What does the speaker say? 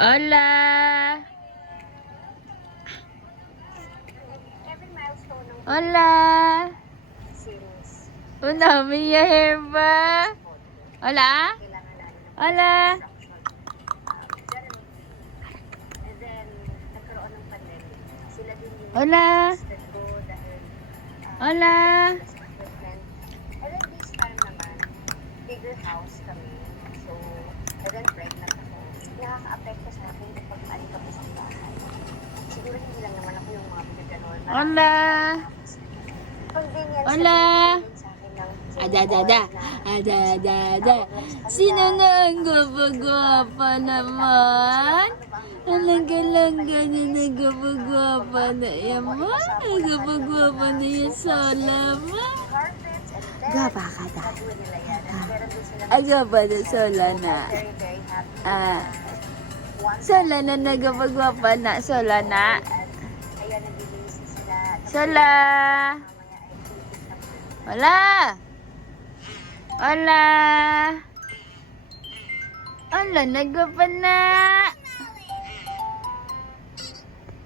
Hola! Hola! Una, Mia here ba? Hola? Hola? Hola? Hola? Bigger house kami. So, and then pregnant ako. Nakaka-apekto sa akin kapag aling kami sa bahay. Siguro hindi lang naman ako yung mga pinaganoon. Hola! Hola! Ada. Ada. Sino na ang gwapa-gwapa naman? Ang langga-langga na nagwapa-gwapa na yaman. Ang gwapa-gwapa na yung solama. Gwapa ka na. Ang gwapa na solana. Solana na gwapa-gwapa na. Solana. Sola. Hola. Hola. Hola, nagwapa na.